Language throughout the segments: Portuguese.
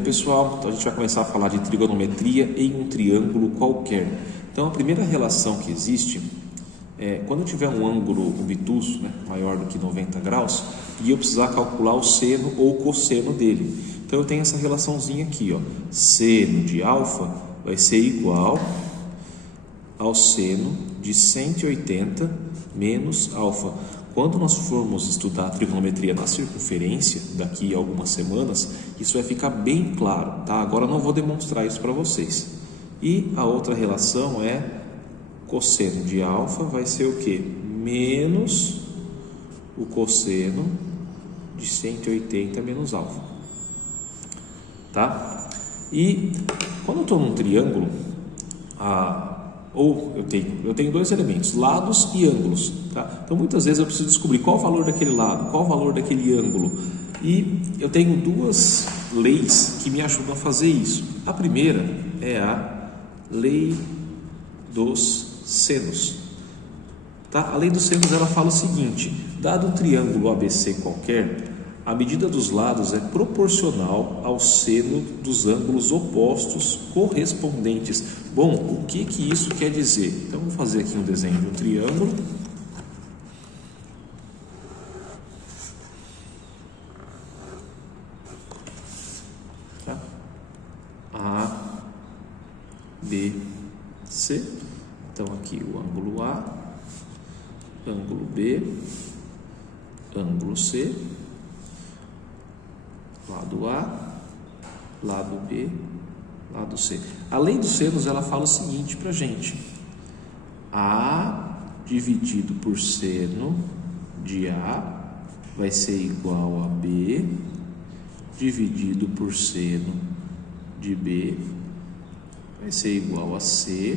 dia, pessoal. Então a gente vai começar a falar de trigonometria em um triângulo qualquer. Então a primeira relação que existe é quando eu tiver um ângulo obtuso, né, maior do que 90 graus, e eu precisar calcular o seno ou o cosseno dele. Então eu tenho essa relaçãozinha aqui, ó. Seno de alfa vai ser igual ao seno de 180 menos alfa. Quando nós formos estudar a trigonometria na circunferência, daqui a algumas semanas, isso vai ficar bem claro, tá? Agora eu não vou demonstrar isso para vocês. E a outra relação é cosseno de alfa vai ser o quê? Menos o cosseno de 180 menos alfa, tá? E quando eu estou num triângulo, eu tenho dois elementos, lados e ângulos, tá? Então muitas vezes eu preciso descobrir qual o valor daquele lado, qual o valor daquele ângulo, e eu tenho duas leis que me ajudam a fazer isso. A primeira é a lei dos senos, tá? A lei dos senos, ela fala o seguinte: dado um triângulo ABC qualquer, a medida dos lados é proporcional ao seno dos ângulos opostos correspondentes. Bom, o que isso quer dizer? Então, vou fazer aqui um desenho de um triângulo. Tá? A, B, C. Então, aqui o ângulo A, ângulo B, ângulo C. Lado A, lado B, lado C. A lei dos senos, ela fala o seguinte para a gente: A dividido por seno de A vai ser igual a B dividido por seno de B vai ser igual a C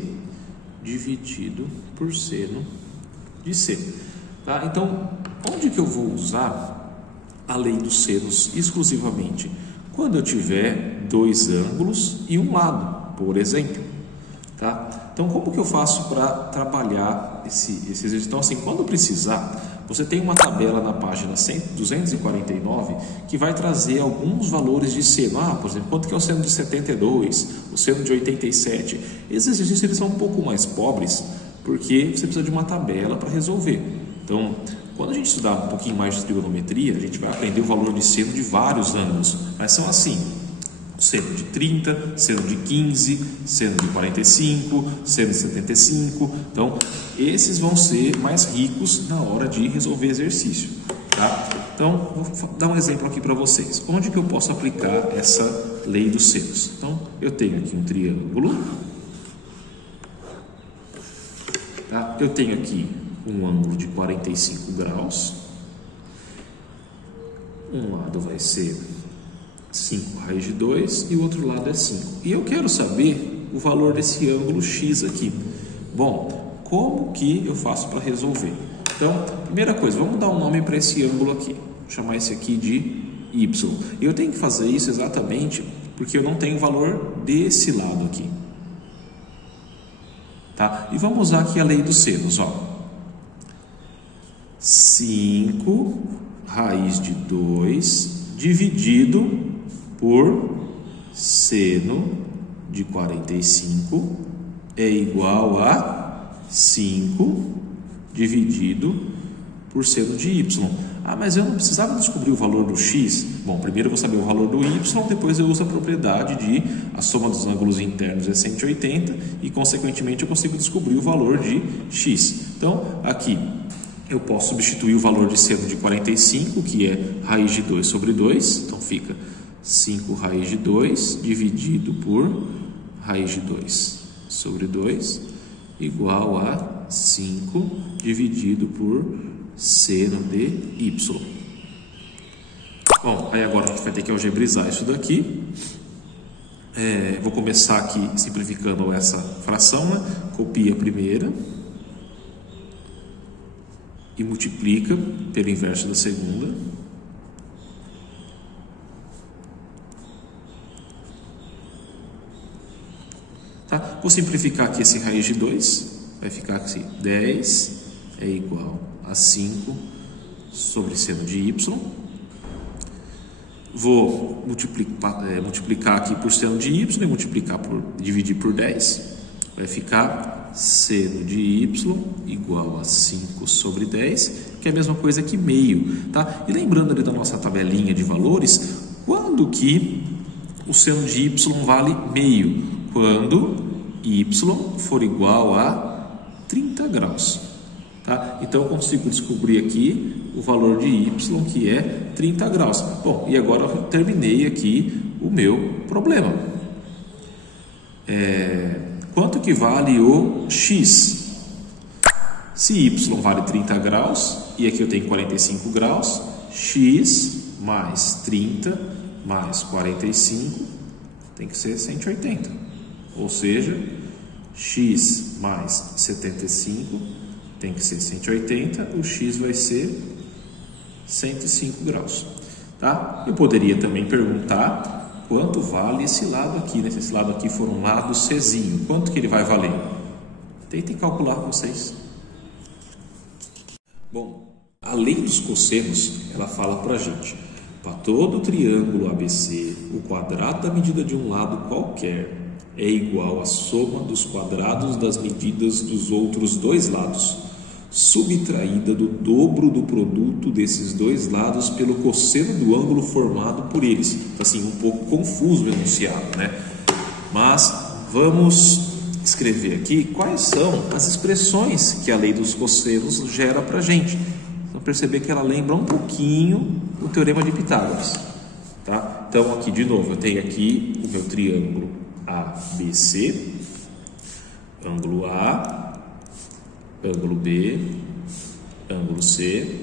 dividido por seno de C. Tá? Então, onde que eu vou usar a lei dos senos exclusivamente? Quando eu tiver dois ângulos e um lado, por exemplo, tá? Então, como que eu faço para trabalhar esse exercício? Então, assim, quando precisar, você tem uma tabela na página 249 que vai trazer alguns valores de seno. Por exemplo, quanto que é o seno de 72, o seno de 87. Esses exercícios, eles são um pouco mais pobres, porque você precisa de uma tabela para resolver. Então, quando a gente estudar um pouquinho mais de trigonometria, a gente vai aprender o valor de seno de vários ângulos. Mas são assim: seno de 30, seno de 15, seno de 45, seno de 75. Então, esses vão ser mais ricos na hora de resolver exercício, tá? Então, vou dar um exemplo aqui para vocês. Onde que eu posso aplicar essa lei dos senos? Então, eu tenho aqui um triângulo, tá? Eu tenho aqui um ângulo de 45 graus, um lado vai ser 5 raiz de 2 e o outro lado é 5. E eu quero saber o valor desse ângulo X aqui. Bom, como que eu faço para resolver? Então, primeira coisa, vamos dar um nome para esse ângulo aqui. Vou chamar esse aqui de Y. E eu tenho que fazer isso exatamente porque eu não tenho o valor desse lado aqui. Tá? E vamos usar aqui a lei dos senos, ó. 5 raiz de 2 dividido por seno de 45 é igual a 5 dividido por seno de y. Mas eu não precisava descobrir o valor do x. Bom, primeiro eu vou saber o valor do y, depois eu uso a propriedade de a soma dos ângulos internos é 180 e, consequentemente, eu consigo descobrir o valor de x. Então, aqui eu posso substituir o valor de seno de 45, que é raiz de 2 sobre 2. Então, fica 5 raiz de 2 dividido por raiz de 2 sobre 2 igual a 5 dividido por seno de y. Bom, aí agora a gente vai ter que algebrizar isso daqui. Vou começar aqui simplificando essa fração, né? Copia a primeira e multiplica pelo inverso da segunda. Tá? Vou simplificar aqui esse raiz de 2, vai ficar assim: 10 é igual a 5 sobre seno de y. vou multiplicar aqui por seno de y e dividir por 10. Vai ficar seno de y igual a 5 sobre 10, que é a mesma coisa que meio, tá? E lembrando ali da nossa tabelinha de valores, quando que o seno de y vale meio? Quando y for igual a 30 graus, tá? Então eu consigo descobrir aqui o valor de y, que é 30 graus. Bom, e agora eu terminei aqui o meu problema. Quanto que vale o x? Se y vale 30 graus, e aqui eu tenho 45 graus, x mais 30 mais 45 tem que ser 180. Ou seja, x mais 75 tem que ser 180, o x vai ser 105 graus. Tá? Eu poderia também perguntar quanto vale esse lado aqui, né? Se esse lado aqui for um lado Czinho, quanto que ele vai valer? Tentem calcular vocês. Bom, a lei dos cossenos, ela fala pra gente, para todo triângulo ABC, o quadrado da medida de um lado qualquer é igual à soma dos quadrados das medidas dos outros dois lados, subtraída do dobro do produto desses dois lados pelo cosseno do ângulo formado por eles. Assim, um pouco confuso o enunciado, né? Mas vamos escrever aqui quais são as expressões que a lei dos cossenos gera para a gente. Então, perceber que ela lembra um pouquinho o teorema de Pitágoras, tá? Então, aqui de novo, eu tenho aqui o meu triângulo ABC, ângulo A, ângulo B, ângulo C,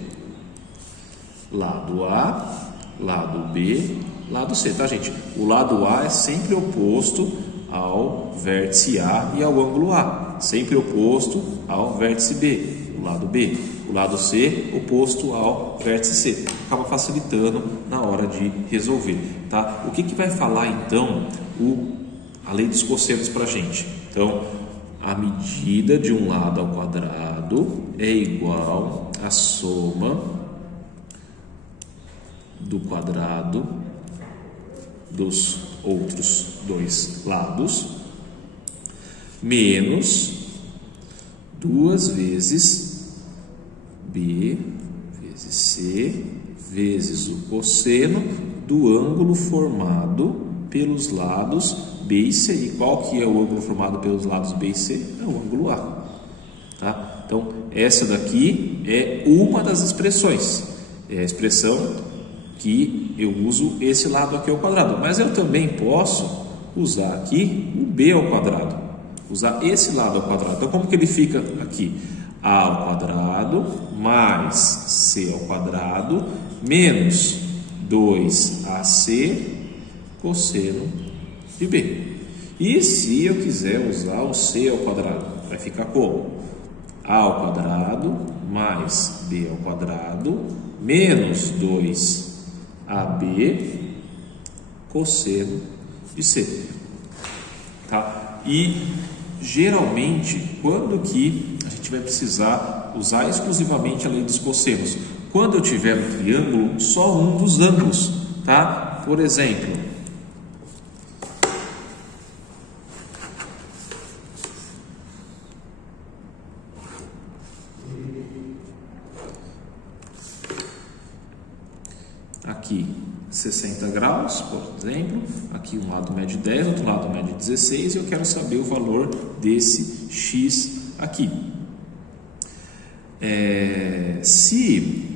lado A, lado B, lado C, tá, gente? O lado A é sempre oposto ao vértice A e ao ângulo A, sempre oposto ao vértice B, o lado B. O lado C oposto ao vértice C. Acaba facilitando na hora de resolver, tá? O que vai falar então a lei dos cossenos para a gente? Então, a medida de um lado ao quadrado é igual à soma do quadrado dos outros dois lados menos 2 vezes B vezes C vezes o cosseno do ângulo formado pelos lados B e C. E qual que é o ângulo formado pelos lados B e C? É o ângulo A. Tá? Então, essa daqui é uma das expressões. É a expressão que eu uso esse lado aqui ao quadrado. Mas eu também posso usar aqui o B ao quadrado. Usar esse lado ao quadrado. Então, como que ele fica aqui? A ao quadrado mais C ao quadrado menos 2AC cosseno de B. E se eu quiser usar o C ao quadrado, vai ficar como? A ao quadrado mais B ao quadrado menos 2AB cosseno de C. Tá? E geralmente, quando que a gente vai precisar usar exclusivamente a lei dos cossenos? Quando eu tiver um triângulo, só um dos ângulos, tá? Por exemplo, aqui 60 graus, por exemplo, aqui um lado mede 10, outro lado mede 16, e eu quero saber o valor desse x aqui. Se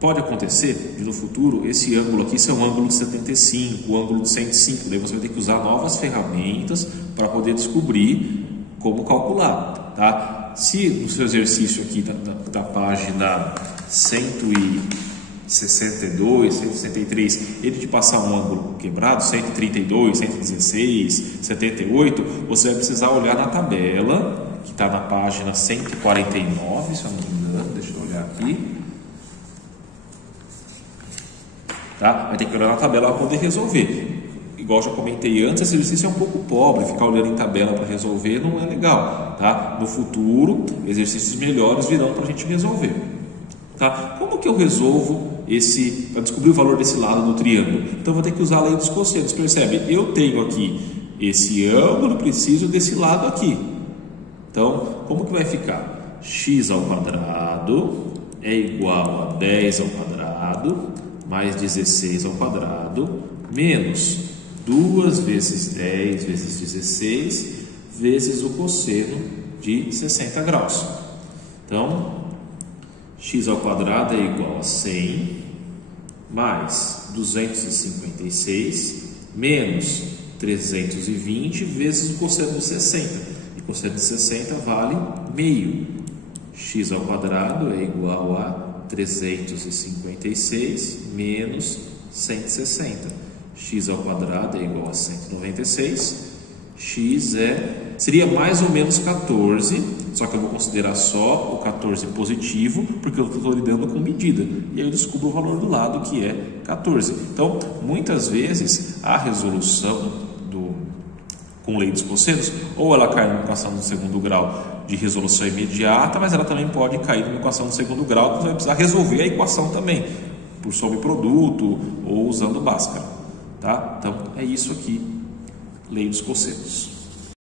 pode acontecer de no futuro esse ângulo aqui ser um ângulo de 75, um ângulo de 105, daí você vai ter que usar novas ferramentas para poder descobrir como calcular, tá? Se no seu exercício aqui da página 162, 163, ele te passar um ângulo quebrado, 132, 116, 78, você vai precisar olhar na tabela que está na página 149, se eu não me engano, deixa eu olhar aqui, tá? Vai ter que olhar na tabela para poder resolver. Igual eu já comentei antes, esse exercício é um pouco pobre, ficar olhando em tabela para resolver não é legal, tá? No futuro, exercícios melhores virão para a gente resolver, tá? Como que eu resolvo para descobrir o valor desse lado do triângulo. Então, vou ter que usar a lei dos cossenos. Percebe? Eu tenho aqui esse ângulo, preciso desse lado aqui. Então, como que vai ficar? X ao quadrado é igual a 10 ao quadrado mais 16 ao quadrado menos 2 vezes 10 vezes 16 vezes o cosseno de 60 graus. Então, x ao quadrado é igual a 100 mais 256 menos 320 vezes o cosseno de 60. E cosseno de 60 vale meio. X ao quadrado é igual a 356 menos 160. X ao quadrado é igual a 196. X seria mais ou menos 14, só que eu vou considerar só o 14 positivo, porque eu estou lidando com medida. E aí eu descubro o valor do lado, que é 14. Então, muitas vezes, a resolução com lei dos cossenos, ou ela cai numa equação de segundo grau de resolução imediata, mas ela também pode cair numa equação de segundo grau, que você vai precisar resolver a equação também, por sobreproduto ou usando Bhaskara. Tá? Então, é isso aqui, lei dos cossenos.